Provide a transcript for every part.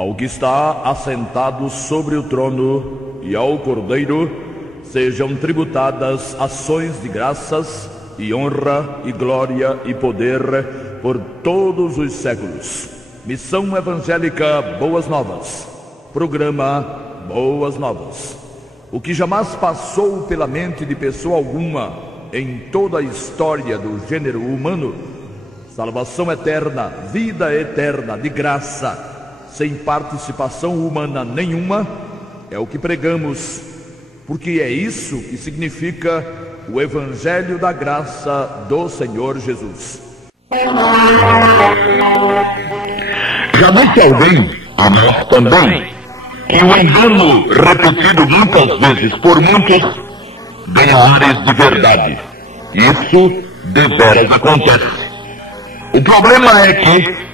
Ao que está assentado sobre o trono e ao Cordeiro sejam tributadas ações de graças e honra e glória e poder por todos os séculos. Missão Evangélica Boas Novas. Programa Boas Novas. O que jamais passou pela mente de pessoa alguma em toda a história do gênero humano, salvação eterna, vida eterna de graça, sem participação humana nenhuma, é o que pregamos, porque é isso que significa o Evangelho da Graça do Senhor Jesus. Já disse alguém, e nós também, que o engano repetido muitas vezes por muitos ganha ares de verdade. Isso deveras acontece. O problema é que,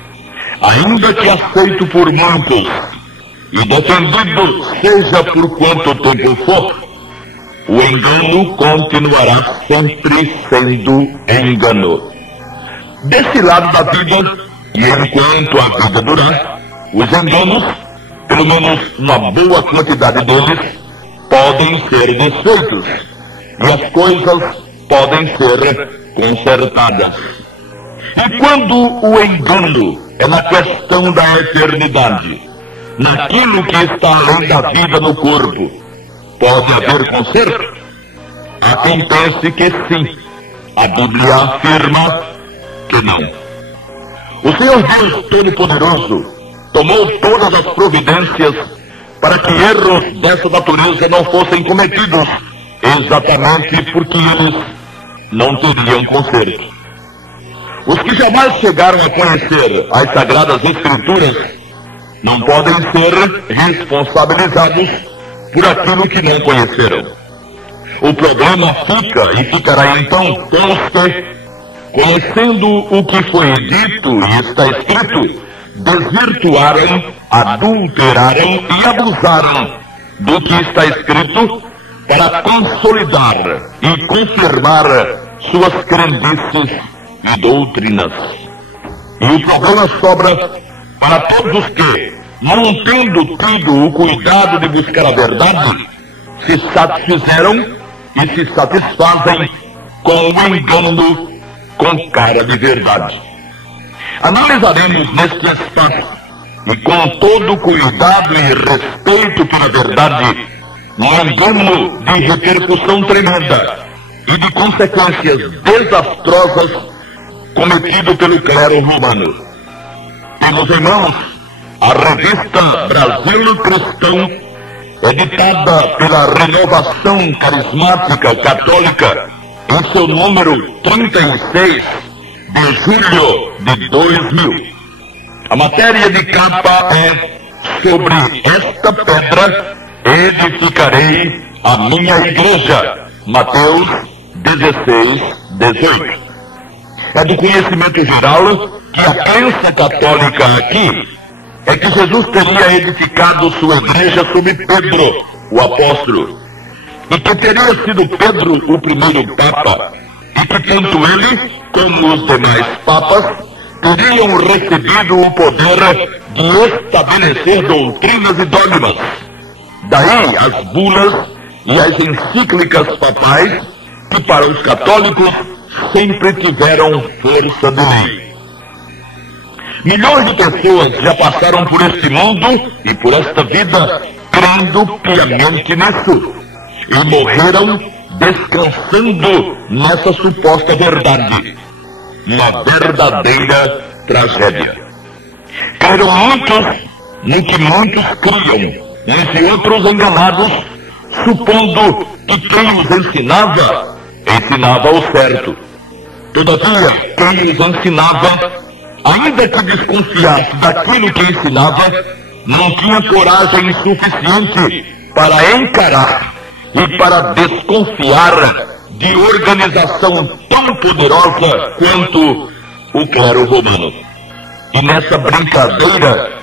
ainda que aceito por muitos e defendido seja por quanto tempo for, o engano continuará sempre sendo engano. Desse lado da vida, e enquanto a vida durar, os enganos, pelo menos uma boa quantidade deles, podem ser desfeitos e as coisas podem ser consertadas. E quando o engano é na questão da eternidade, naquilo que está além da vida no corpo, pode haver conserto? Há quem pense que sim. A Bíblia afirma que não. O Senhor Deus Todo-Poderoso tomou todas as providências para que erros dessa natureza não fossem cometidos, exatamente porque eles não teriam conserto. Os que jamais chegaram a conhecer as Sagradas Escrituras não podem ser responsabilizados por aquilo que não conheceram. O problema fica e ficará então com os que, conhecendo o que foi dito e está escrito, desvirtuaram, adulteraram e abusaram do que está escrito para consolidar e confirmar suas crendices e doutrinas. E o problema sobra para todos os que, não tendo tido o cuidado de buscar a verdade, se satisfizeram e se satisfazem com o engano com cara de verdade. Analisaremos neste espaço, e com todo cuidado e respeito pela verdade, um engano de repercussão tremenda e de consequências desastrosas cometido pelo clero romano. Temos em mãos a revista Brasil Cristão, editada pela Renovação Carismática Católica, em seu número 36, de julho de 2000. A matéria de capa é: sobre esta pedra edificarei a minha igreja. Mateus 16, 18. É do conhecimento geral que a crença católica aqui é que Jesus teria edificado sua igreja sob Pedro, o apóstolo, e que teria sido Pedro o primeiro papa, e que tanto ele como os demais papas teriam recebido o poder de estabelecer doutrinas e dogmas. Daí as bulas e as encíclicas papais, que para os católicos sempre tiveram força de lei. Milhões de pessoas já passaram por este mundo e por esta vida crendo piamente nisso, e morreram descansando nessa suposta verdade. Uma verdadeira tragédia. Creram muitos no que muitos criam, uns e outros enganados, supondo que quem os ensinava o certo. Todavia, quem os ensinava, ainda que desconfiasse daquilo que ensinava, não tinha coragem suficiente para encarar e para desconfiar de organização tão poderosa quanto o clero romano. E nessa brincadeira,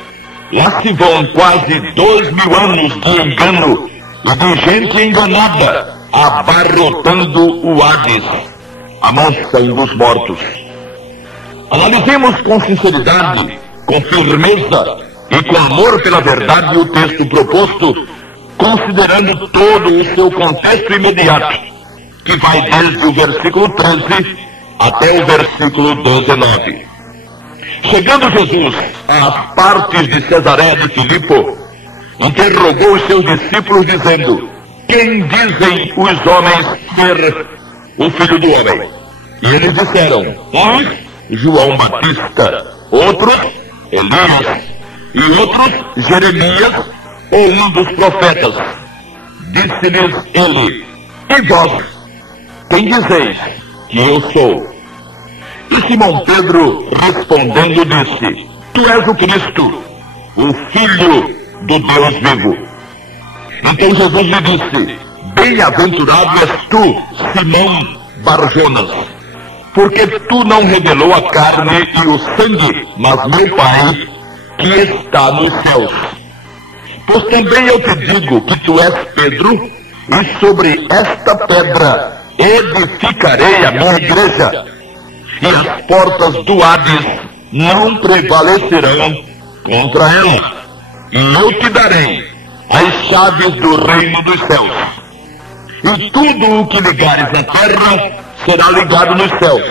lá se vão quase 2000 anos de engano e de gente enganada, abarrotando o Hades, a mansão dos mortos. Analisemos com sinceridade, com firmeza e com amor pela verdade o texto proposto, considerando todo o seu contexto imediato, que vai desde o versículo 13 até o versículo 19. Chegando Jesus às partes de Cesareia de Filipe, interrogou os seus discípulos dizendo: quem dizem os homens ser o Filho do Homem? E eles disseram: uns, João Batista, outros, Elias, e outros, Jeremias, ou um dos profetas. Disse-lhes ele: e vós, quem dizeis que eu sou? E Simão Pedro, respondendo, disse: tu és o Cristo, o Filho do Deus vivo. Então Jesus lhe disse: bem-aventurado és tu, Simão Barjonas, porque tu não revelou a carne e o sangue, mas meu Pai, que está nos céus. Pois também eu te digo que tu és Pedro, e sobre esta pedra edificarei a minha igreja, e as portas do Hades não prevalecerão contra ela. E eu te darei as chaves do reino dos céus. E tudo o que ligares na terra será ligado nos céus,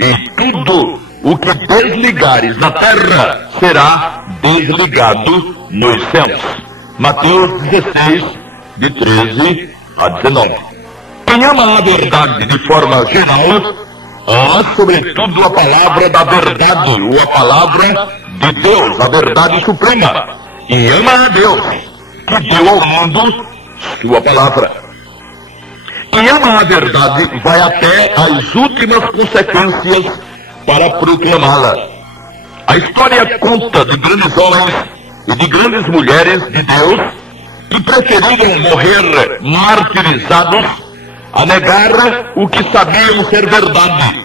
e tudo o que desligares na terra será desligado nos céus. Mateus 16, de 13 a 19. Quem ama a verdade de forma geral, ama sobretudo a palavra da verdade, ou a palavra de Deus, a verdade suprema, e ama a Deus, que deu ao mundo sua palavra. Quem ama a verdade vai até as últimas consequências para proclamá-la. A história conta de grandes homens e de grandes mulheres de Deus que preferiram morrer martirizados a negar o que sabiam ser verdade,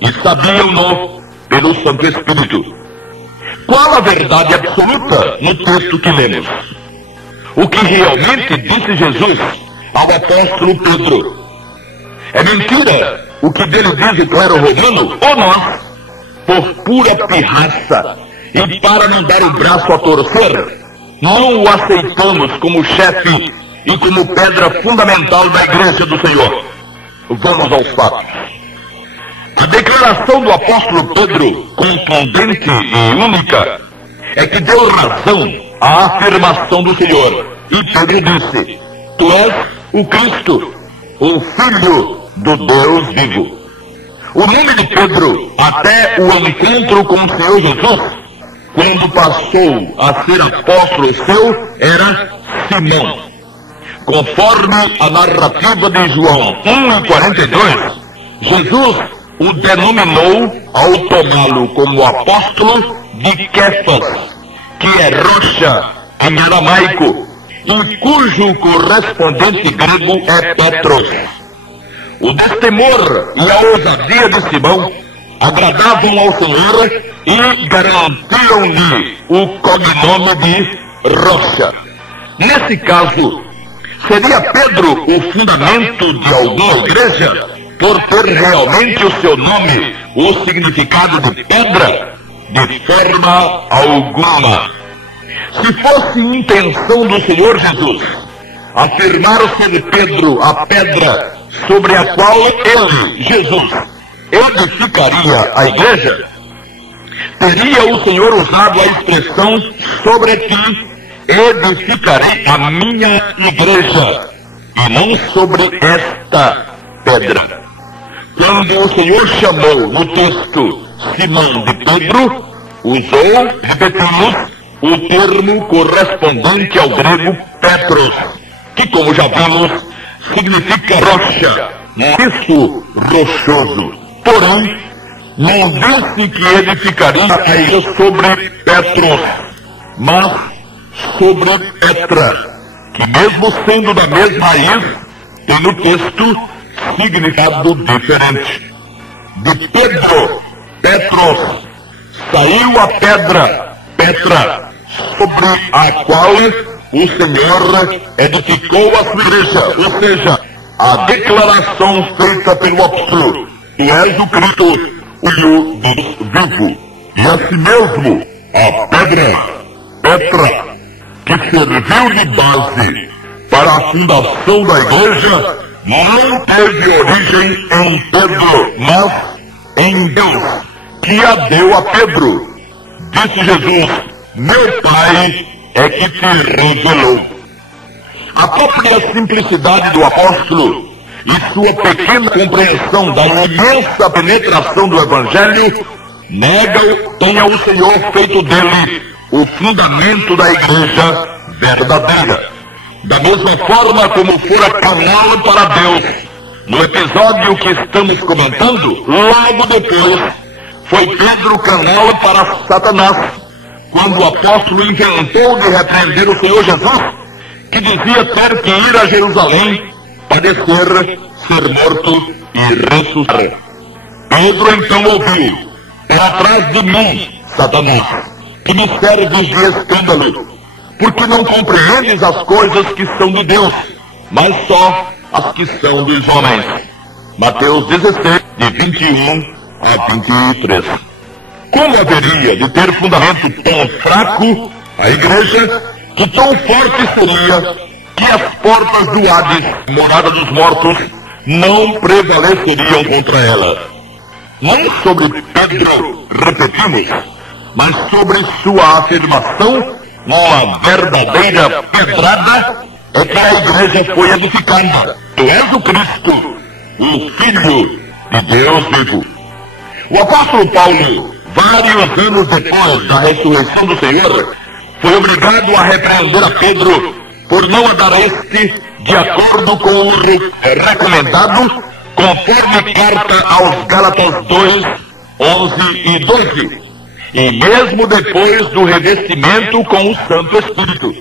e sabiam-no pelo Santo Espírito. Qual a verdade absoluta no texto que lemos? O que realmente disse Jesus ao apóstolo Pedro? É mentira o que dele diz o clero romano, ou nós, por pura pirraça e para não dar o braço a torcer, não o aceitamos como chefe e como pedra fundamental da igreja do Senhor? Vamos aos fatos. A declaração do apóstolo Pedro, contundente e única, é que deu razão à afirmação do Senhor. E Pedro disse: tu és o Cristo, o Filho do Deus vivo. O nome de Pedro, até o encontro com o Senhor Jesus, quando passou a ser apóstolo seu, era Simão. Conforme a narrativa de João 1:42, Jesus o denominou, ao tomá-lo como apóstolo, de Kefas, que é rocha em aramaico, e cujo correspondente grego é Petros. O destemor e a ousadia de Simão agradavam ao Senhor e garantiam-lhe o cognome de rocha. Nesse caso, seria Pedro o fundamento de alguma igreja, por ter realmente o seu nome o significado de pedra? De forma alguma. Se fosse intenção do Senhor Jesus afirmar ser Pedro a pedra sobre a qual ele, Jesus, edificaria a igreja, teria o Senhor usado a expressão: sobre ti edificarei a minha igreja, e não sobre esta pedra. Quando o Senhor chamou no texto Simão de Pedro, usou, repetimos, o termo correspondente ao grego Petros, que, como já vimos, significa rocha, isso rochoso. Porém, não disse que edificaria a igreja sobre Petros, mas sobre Petra, que mesmo sendo da mesma raiz, tem no texto significado diferente. De Pedro, Petros, saiu a pedra, Petra, sobre a qual o Senhor edificou a sua igreja, ou seja, a declaração feita pelo apóstolo: tu és o Cristo, o Filho do Deus vivo. E assim mesmo, a pedra, Petra, que serviu de base para a fundação da igreja, não teve origem em Pedro, mas em Deus, que a deu a Pedro. Disse Jesus: meu Pai é que te revelou. A própria simplicidade do apóstolo e sua pequena compreensão da imensa penetração do Evangelho tenha o Senhor feito dele o fundamento da igreja verdadeira. Da mesma forma como fora canal para Deus, no episódio que estamos comentando, logo depois, foi Pedro canal para Satanás, quando o apóstolo inventou de repreender o Senhor Jesus, que dizia ter que ir a Jerusalém, padecer, ser morto e ressuscitar. Pedro então ouviu: é atrás de mim, Satanás, que me serves de escândalo, porque não compreendes as coisas que são de Deus, mas só as que são dos homens. Mateus 16, de 21 a 23. Como haveria de ter fundamento tão fraco a igreja, que tão forte seria que as portas do Hades, morada dos mortos, não prevaleceriam contra ela? Não sobre Pedro, repetimos, mas sobre sua afirmação, uma verdadeira pedrada, é que a igreja foi edificada. Tu és o Cristo, o Filho de Deus vivo. O apóstolo Paulo, vários anos depois da ressurreição do Senhor, foi obrigado a repreender a Pedro por não andar de acordo com o recomendado, conforme carta aos Gálatas 2, 11 e 12, e mesmo depois do revestimento com o Santo Espírito.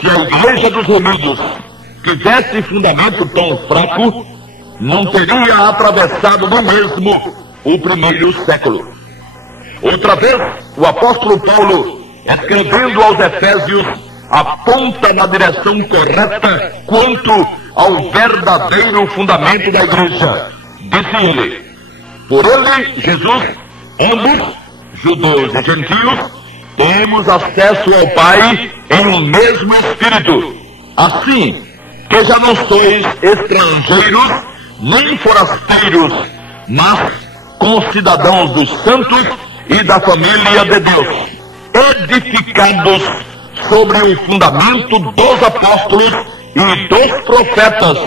Se a igreja dos remidos tivesse fundamento tão fraco, não teria atravessado no mesmo o primeiro século. Outra vez, o apóstolo Paulo, escrevendo aos Efésios, aponta na direção correta quanto ao verdadeiro fundamento da igreja. Disse ele: por ele, Jesus, ambos, judeus e gentios, temos acesso ao Pai em um mesmo Espírito. Assim que já não sois estrangeiros nem forasteiros, mas concidadãos dos santos e da família de Deus, edificados sobre o fundamento dos apóstolos e dos profetas,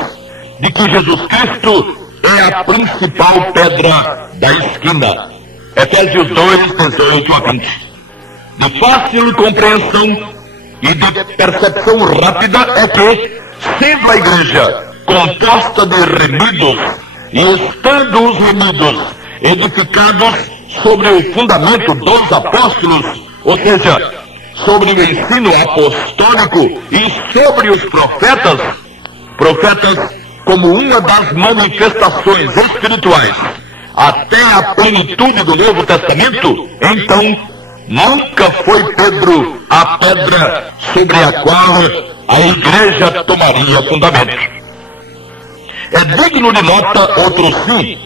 de que Jesus Cristo é a principal pedra da esquina. Efésios 2, 18 a 20. De fácil compreensão e de percepção rápida é que, sendo a igreja composta de remidos, e estando os remidos edificados sobre o fundamento dos apóstolos, ou seja, sobre o ensino apostólico e sobre os profetas como uma das manifestações espirituais até a plenitude do Novo Testamento, então nunca foi Pedro a pedra sobre a qual a igreja tomaria fundamento. É digno de nota, outro sim,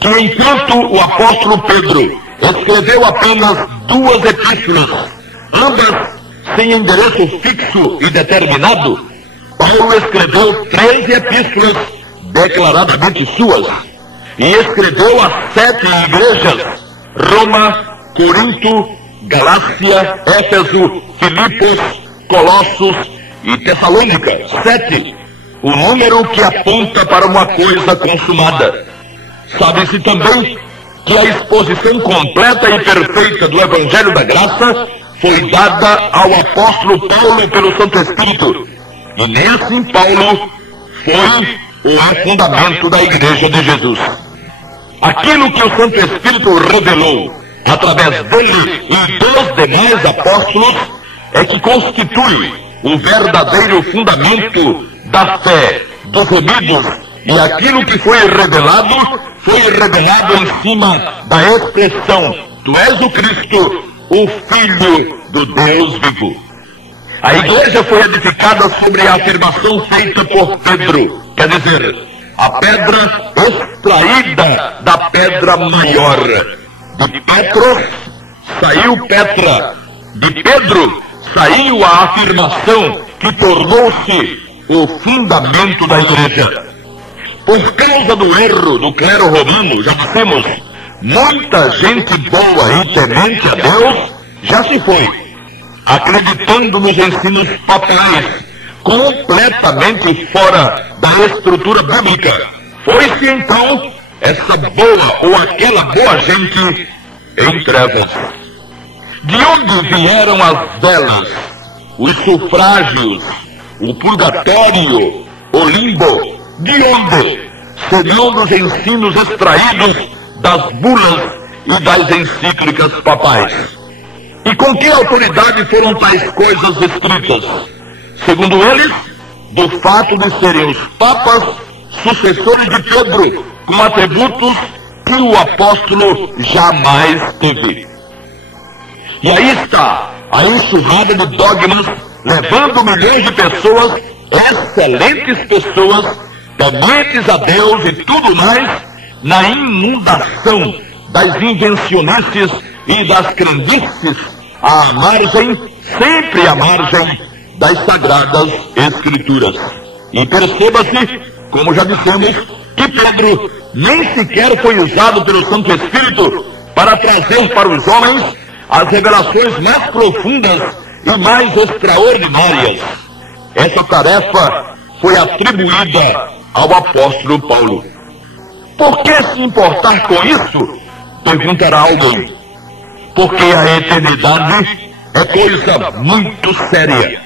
que enquanto o apóstolo Pedro escreveu apenas 2 epístolas, ambas sem endereço fixo e determinado, Paulo escreveu 13 epístolas declaradamente suas, e escreveu a 7 igrejas: Roma, Corinto, Galácia, Éfeso, Filipos, Colossos e Tessalônica. 7, o número que aponta para uma coisa consumada. Sabe-se também que a exposição completa e perfeita do Evangelho da Graça foi dada ao apóstolo Paulo pelo Santo Espírito, e nem assim Paulo foi o fundamento da igreja de Jesus. Aquilo que o Santo Espírito revelou através dele e dos demais apóstolos é que constitui o verdadeiro fundamento da fé dos remidos, e aquilo que foi revelado em cima da expressão: tu és o Cristo, o Filho do Deus vivo. A igreja foi edificada sobre a afirmação feita por Pedro, quer dizer, a pedra extraída da pedra maior. De Petros saiu Petra, de Pedro saiu a afirmação que tornou-se o fundamento da igreja. Por causa do erro do clero romano, já temos muita gente boa e temente a Deus já se foi, acreditando nos ensinos papais, completamente fora da estrutura bíblica. Foi-se então essa boa ou aquela boa gente em trevas. De onde vieram as velas, os sufrágios, o purgatório, o limbo? De onde? Senão dos ensinos extraídos das bulas e das encíclicas papais. E com que autoridade foram tais coisas escritas? Segundo eles, do fato de serem os papas sucessores de Pedro, com atributos que o apóstolo jamais teve. E aí está a enxurrada de dogmas, levando milhões de pessoas, excelentes pessoas, tementes a Deus e tudo mais, na inundação das invencionices e das crendices, à margem, sempre à margem das sagradas escrituras. E perceba-se, como já dissemos, que Pedro nem sequer foi usado pelo Santo Espírito para trazer para os homens as revelações mais profundas e mais extraordinárias. Essa tarefa foi atribuída ao apóstolo Paulo. Por que se importar com isso? Perguntará alguém. Porque a eternidade é coisa muito séria.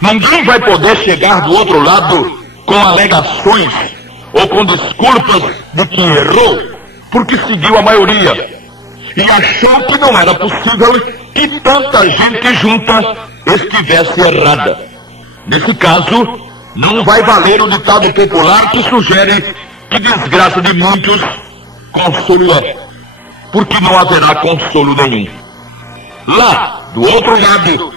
Ninguém vai poder chegar do outro lado com alegações ou com desculpas de que errou, porque seguiu a maioria e achou que não era possível que tanta gente junta estivesse errada. Nesse caso, não vai valer o ditado popular que sugere que desgraça de muitos consolo é, porque não haverá consolo nenhum. Lá, do outro lado,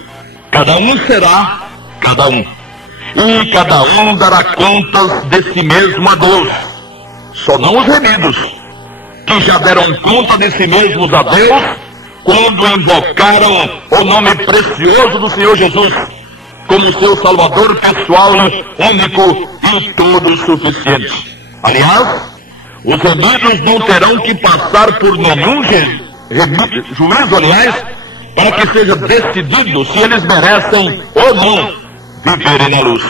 cada um será cada um, e cada um dará contas de si mesmo a Deus. Só não os remidos, que já deram conta de si mesmos a Deus quando invocaram o nome precioso do Senhor Jesus como seu Salvador pessoal, único e todo suficiente. Aliás, os remidos não terão que passar por nenhum juízo, aliás, para que seja decidido se eles merecem ou não viverem na luz.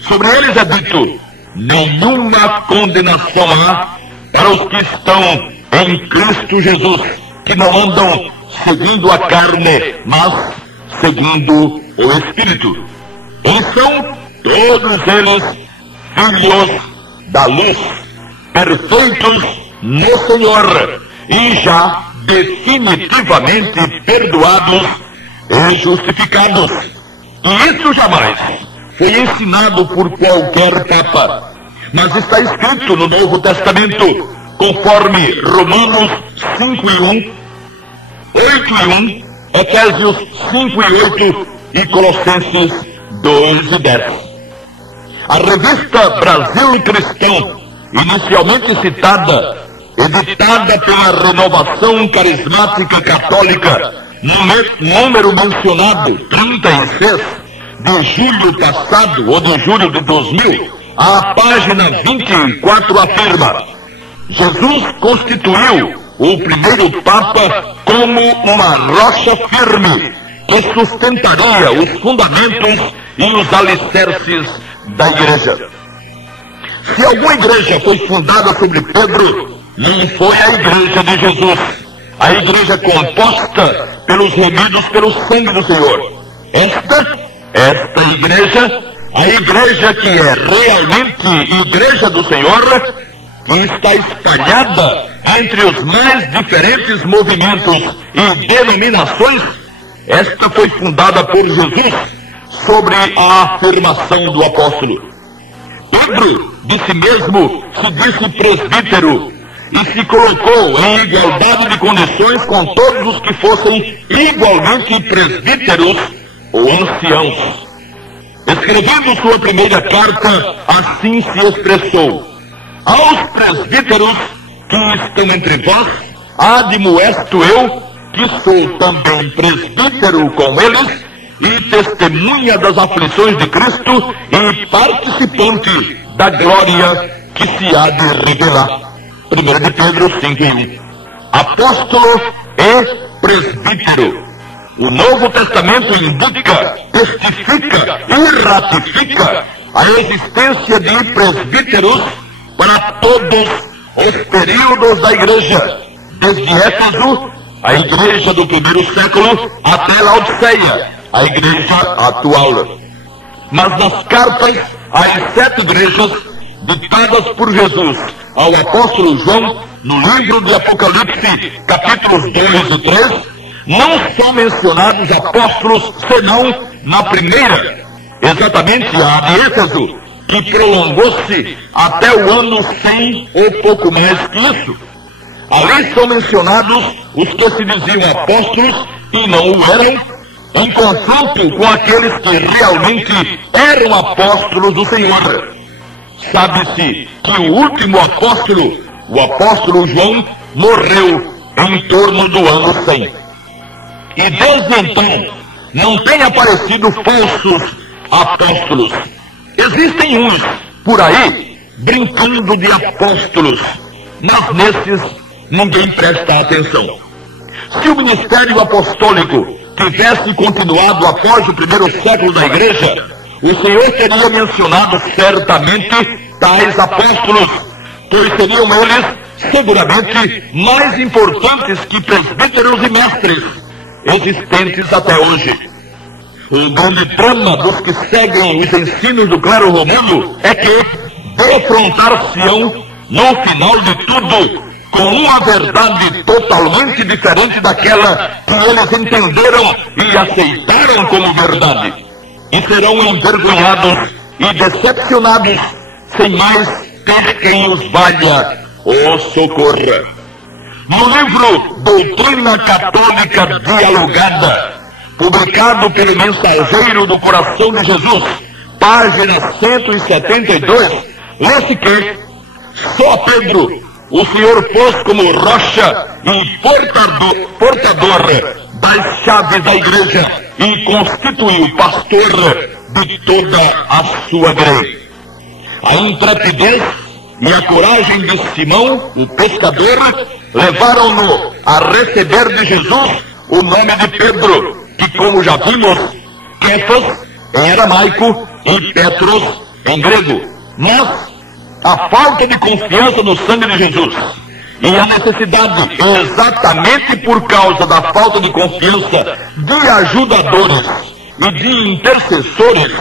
Sobre eles é dito: nenhuma condenação há para os que estão em Cristo Jesus, que não andam seguindo a carne, mas seguindo o Espírito. Eles são todos eles filhos da luz, perfeitos no Senhor e já definitivamente perdoados e justificados. E isso jamais foi ensinado por qualquer papa, mas está escrito no Novo Testamento, conforme Romanos 5:1, 8:1, Efésios 5:8 e Colossenses 2:10. A revista Brasil Cristão, inicialmente citada, editada pela Renovação Carismática Católica, número mencionado 36, de julho passado, ou de julho de 2000, a página 24 afirma: Jesus constituiu o primeiro Papa como uma rocha firme que sustentaria os fundamentos e os alicerces da igreja. Se alguma igreja foi fundada sobre Pedro, não foi a igreja de Jesus, a igreja composta pelos remidos pelo sangue do Senhor. Esta igreja, a igreja que é realmente igreja do Senhor, que está espalhada entre os mais diferentes movimentos e denominações, esta foi fundada por Jesus sobre a afirmação do apóstolo. Pedro de si mesmo se disse presbítero e se colocou em igualdade de condições com todos os que fossem igualmente presbíteros ou anciãos. Escrevendo sua primeira carta, assim se expressou: aos presbíteros que estão entre vós, admoesto eu, que sou também presbítero com eles e testemunha das aflições de Cristo e participante da glória que se há de revelar. 1 de Pedro 5:1. Apóstolo e presbítero. O Novo Testamento indica, testifica e ratifica a existência de presbíteros para todos os períodos da igreja, desde Éfeso, a igreja do primeiro século, até Laodiceia, a igreja atual. Mas nas cartas às 7 igrejas ditadas por Jesus ao apóstolo João, no livro de Apocalipse, capítulos 2 e 3, não são mencionados apóstolos senão na primeira, exatamente a de Éfeso, que prolongou-se até o ano 100 ou pouco mais que isso. Ali são mencionados os que se diziam apóstolos e não o eram, em confronto com aqueles que realmente eram apóstolos do Senhor. Sabe-se que o último apóstolo, o apóstolo João, morreu em torno do ano 100. E desde então não tem aparecido falsos apóstolos. Existem uns por aí brincando de apóstolos, mas nesses ninguém presta atenção. Se o ministério apostólico tivesse continuado após o primeiro século da igreja, o Senhor teria mencionado certamente tais apóstolos, pois seriam eles seguramente mais importantes que presbíteros e mestres existentes até hoje. O grande drama dos que seguem os ensinos do clero romano é que defrontar-se-ão, no final de tudo, com uma verdade totalmente diferente daquela que eles entenderam e aceitaram como verdade, e serão envergonhados e decepcionados, sem mais ter quem os valha ou socorra. No livro Doutrina Católica Dialogada, publicado pelo Mensageiro do Coração de Jesus, página 172, lê-se que só Pedro o Senhor pôs como rocha e portador das chaves da igreja e constituiu pastor de toda a sua grei. A intrepidez e a coragem de Simão, o pescador, levaram-no a receber de Jesus o nome de Pedro, que, como já vimos, Kéfas em aramaico e Petros em grego. Mas a falta de confiança no sangue de Jesus e a necessidade, exatamente por causa da falta de confiança de ajudadores e de intercessores,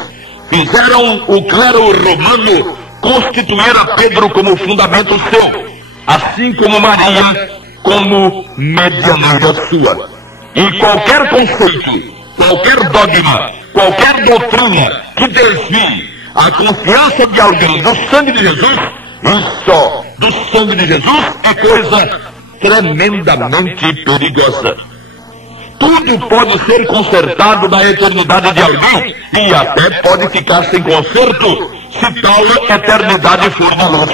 fizeram o clero romano constituir a Pedro como fundamento seu, assim como Maria como medianeira sua. E qualquer conceito, qualquer dogma, qualquer doutrina que desvie a confiança de alguém do sangue de Jesus, e só do sangue de Jesus, é coisa tremendamente perigosa. Tudo pode ser consertado na eternidade de alguém e até pode ficar sem conserto se tal eternidade for na luz.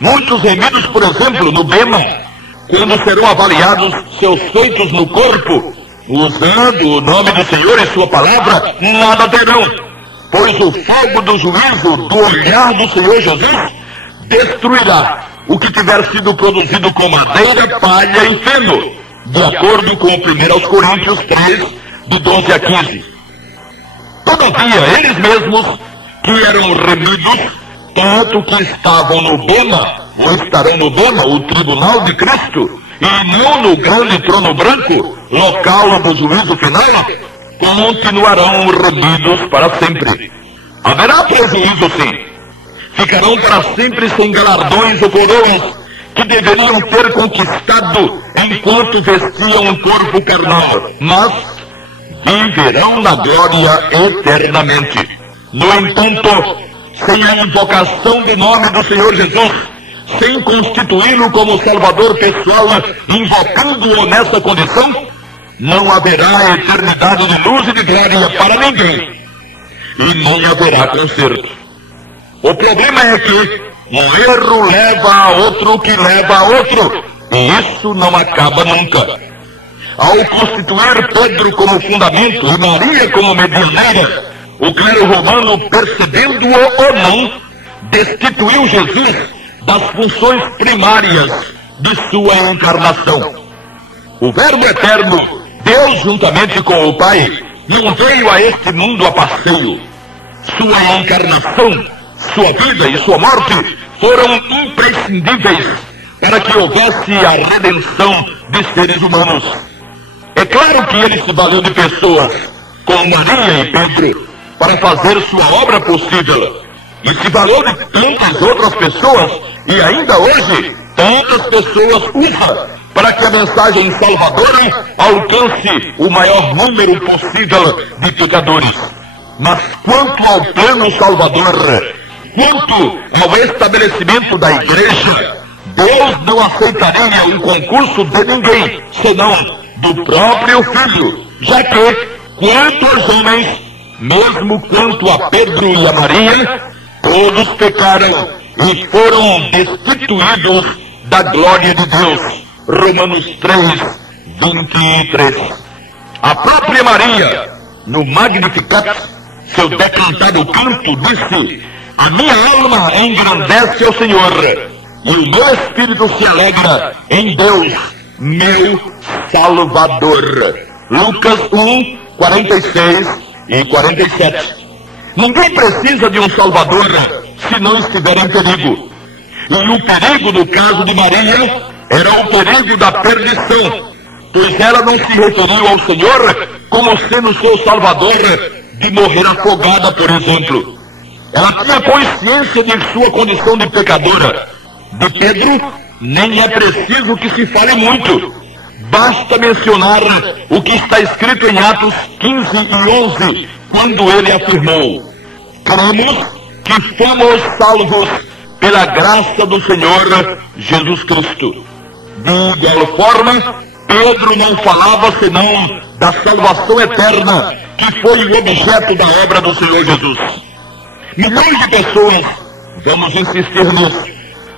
Muitos remidos, por exemplo, no bema, quando serão avaliados seus feitos no corpo, usando o nome do Senhor e sua palavra, nada terão, pois o fogo do juízo do olhar do Senhor Jesus destruirá o que tiver sido produzido com madeira, palha e feno, de acordo com 1 Coríntios 3, de 12 a 15. Todavia, eles mesmos, que eram remidos, tanto que estavam no bema, ou estarão no bema, o tribunal de Cristo, e não no grande trono branco, local do juízo final, continuarão remidos para sempre. Haverá prejuízo, sim. Ficarão para sempre sem galardões ou coroas que deveriam ter conquistado enquanto vestiam um corpo carnal, mas viverão na glória eternamente. No entanto, sem a invocação do nome do Senhor Jesus, sem constituí-lo como Salvador pessoal, invocando-o nessa condição, não haverá eternidade de luz e de glória para ninguém, e nem haverá conserto. O problema é que um erro leva a outro que leva a outro, e isso não acaba nunca. ao constituir Pedro como fundamento e Maria como medianeira, o clero romano, percebendo-o ou não, destituiu Jesus das funções primárias de sua encarnação. O Verbo eterno, Deus juntamente com o Pai, não veio a este mundo a passeio. Sua encarnação, sua vida e sua morte foram imprescindíveis para que houvesse a redenção de seres humanos. É claro que ele se valeu de pessoas, como Maria e Pedro, para fazer sua obra possível. E se valeu de tantas outras pessoas, e ainda hoje, tantas pessoas usa para que a mensagem salvadora alcance o maior número possível de pecadores. Mas quanto ao plano salvador, quanto ao estabelecimento da igreja, Deus não aceitaria um concurso de ninguém, senão do próprio Filho, já que, quanto aos homens, mesmo quanto a Pedro e a Maria, todos pecaram e foram destituídos da glória de Deus. Romanos 3, 23. A própria Maria, no Magnificat, seu decantado canto, disse: a minha alma engrandece ao Senhor, e o meu espírito se alegra em Deus, meu Salvador. Lucas 1, 46 e 47. Ninguém precisa de um Salvador se não estiver em perigo. E o perigo, no caso de Maria, era o perigo da perdição, pois ela não se referiu ao Senhor como sendo seu Salvador de morrer afogada, por exemplo. Ela tinha consciência de sua condição de pecadora. De Pedro, nem é preciso que se fale muito. Basta mencionar o que está escrito em Atos 15 e 11, quando ele afirmou: cremos que fomos salvos pela graça do Senhor Jesus Cristo. De igual forma, Pedro não falava senão da salvação eterna, que foi o objeto da obra do Senhor Jesus. Milhões de pessoas, vamos insistir nisso,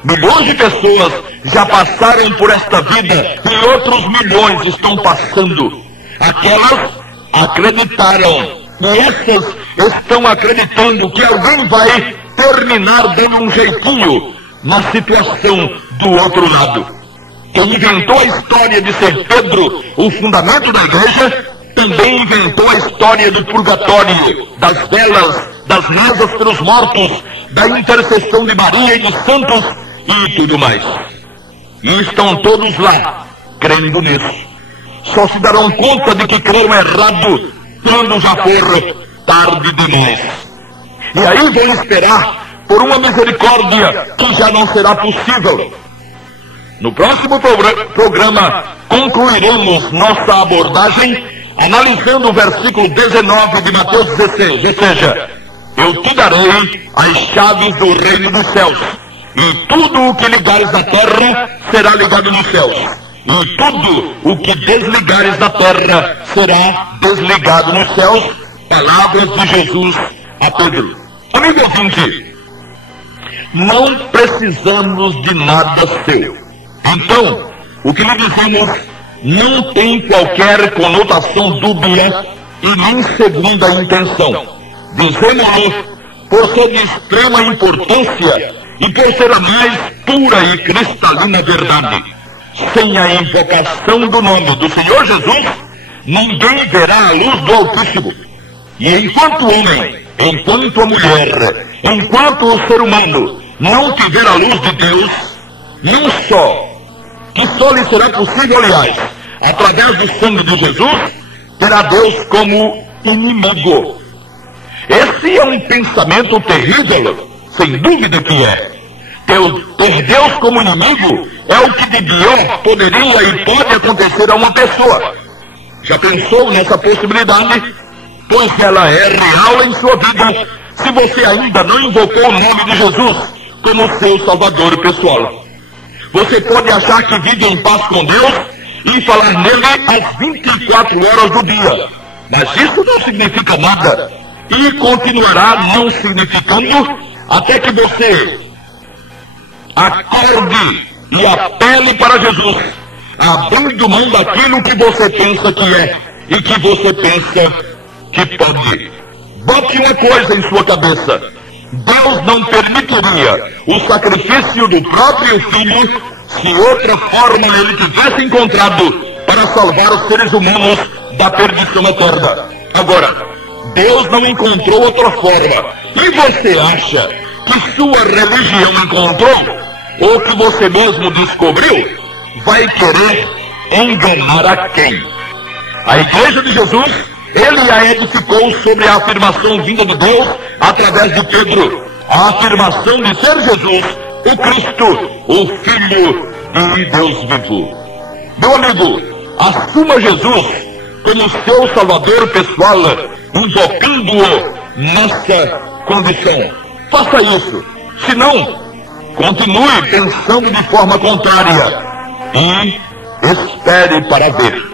milhões de pessoas já passaram por esta vida e outros milhões estão passando. Aquelas acreditaram e essas estão acreditando que alguém vai terminar dando um jeitinho na situação do outro lado. Quem inventou a história de ser Pedro o fundamento da igreja, também inventou a história do purgatório, das velas, das rezas pelos mortos, da intercessão de Maria e dos santos e tudo mais. E estão todos lá, crendo nisso. Só se darão conta de que creram errado quando já for tarde demais. E aí vão esperar por uma misericórdia que já não será possível. No próximo programa concluiremos nossa abordagem analisando o versículo 19 de Mateus 16, ou seja, eu te darei as chaves do reino dos céus, e tudo o que ligares na terra será ligado nos céus, e tudo o que desligares da terra será desligado nos céus. Palavras de Jesus a Pedro. Amigo ouvinte, não precisamos de nada seu. Então, o que lhe dizemos não tem qualquer conotação dúbia e nem segunda intenção. Dizemos-lo por ser de extrema importância e por ser a mais pura e cristalina verdade. Sem a invocação do nome do Senhor Jesus, ninguém verá a luz do Altíssimo. E enquanto homem, enquanto a mulher, enquanto o ser humano não tiver a luz de Deus, não só que só lhe será possível, aliás, através do sangue de Jesus, terá Deus como inimigo. Esse é um pensamento terrível, sem dúvida que é. Ter Deus como inimigo é o que de pior poderia e pode acontecer a uma pessoa. Já pensou nessa possibilidade? Pois ela é real em sua vida, se você ainda não invocou o nome de Jesus como seu Salvador pessoal. Você pode achar que vive em paz com Deus e falar nele às 24 horas do dia, mas isso não significa nada e continuará não significando até que você acorde e apele para Jesus, abrindo mão daquilo que você pensa que é e que você pensa que pode. Bote uma coisa em sua cabeça: Deus não permitiria o sacrifício do próprio filho se outra forma ele tivesse encontrado para salvar os seres humanos da perdição eterna. Agora, Deus não encontrou outra forma. E você acha que sua religião encontrou? Ou que você mesmo descobriu? Vai querer enganar a quem? A Igreja de Jesus, ele a edificou sobre a afirmação vinda de Deus através de Pedro. A afirmação de ser Jesus, o Cristo, o Filho de Deus vivo. Meu amigo, assuma Jesus como seu Salvador pessoal, invocando-o nessa condição. Faça isso. Se não, continue pensando de forma contrária e espere para ver.